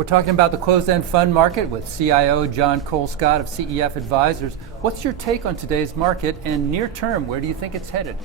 We're talking about the closed-end fund market with CIO John Colescott of CEF Advisors. What's your take on today's market, and near term, where do you think it's headed?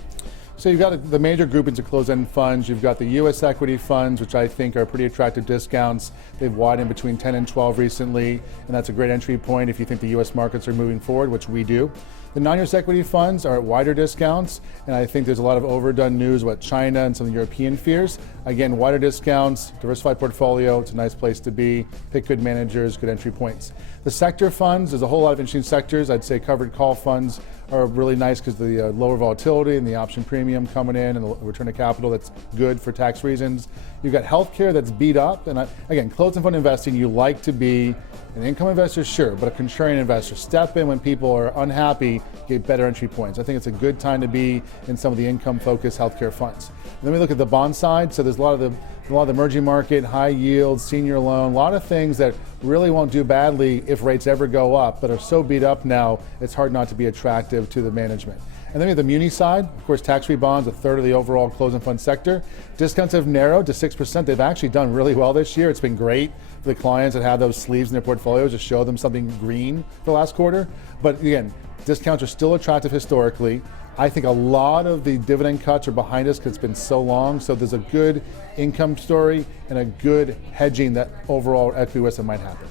So you've got the major groupings of closed-end funds. You've got the U.S. equity funds, which I think are pretty attractive discounts. They've widened between 10 and 12 recently, and that's a great entry point if you think the U.S. markets are moving forward, which we do. The non-U.S. equity funds are at wider discounts, and I think there's a lot of overdone news about China and some of the European fears. Again, wider discounts, diversified portfolio, it's a nice place to be. Pick good managers, good entry points. The sector funds, there's a whole lot of interesting sectors. I'd say covered call funds are really nice because the lower volatility and the option premium coming in and the return of capital, that's good for tax reasons. You've got healthcare that's beat up, and again, closed-end fund investing, you like to be an income investor, sure, but a contrarian investor. Step in when people are unhappy, get better entry points. I think it's a good time to be in some of the income-focused healthcare funds. And then we look at the bond side, so there's a lot of the emerging market, high yield, senior loan, a lot of things that really won't do badly if rates ever go up, but are so beat up now, it's hard not to be attractive to the management. And then we have the muni side, of course, tax-free bonds, a third of the overall closed-end fund sector. Discounts have narrowed to 6%. They've actually done really well this year. It's been great for the clients that have those sleeves in their portfolios to show them something green for the last quarter. But again, discounts are still attractive historically. I think a lot of the dividend cuts are behind us because it's been so long, so there's a good income story and a good hedging that overall equity risk that might happen.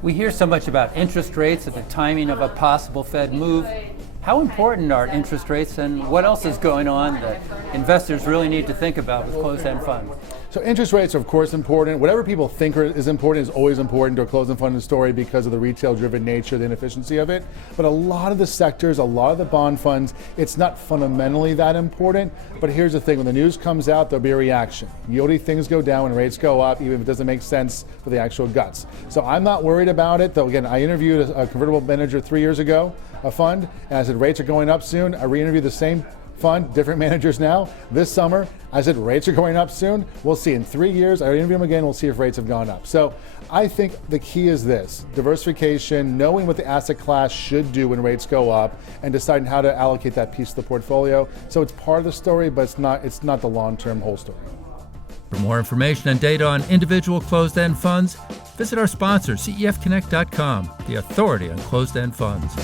We hear so much about interest rates and the timing of a possible Fed move. How important are interest rates, and what else is going on that investors really need to think about with closed-end funds? So interest rates are of course important. Whatever people think is important is always important to a closed-end fund story because of the retail-driven nature, the inefficiency of it. But a lot of the sectors, a lot of the bond funds, it's not fundamentally that important. But here's the thing, when the news comes out, there'll be a reaction. Yieldy things go down when rates go up, even if it doesn't make sense for the actual guts. So I'm not worried about it, though again, I interviewed a convertible manager 3 years ago, a fund, and I said rates are going up soon. I re-interviewed the same fund, different managers now. This summer, I said rates are going up soon. We'll see. In 3 years, I interview them again, we'll see if rates have gone up. So I think the key is this, diversification, knowing what the asset class should do when rates go up, and deciding how to allocate that piece of the portfolio. So it's part of the story, but it's not the long-term whole story. For more information and data on individual closed-end funds, visit our sponsor, CEFconnect.com, the authority on closed-end funds.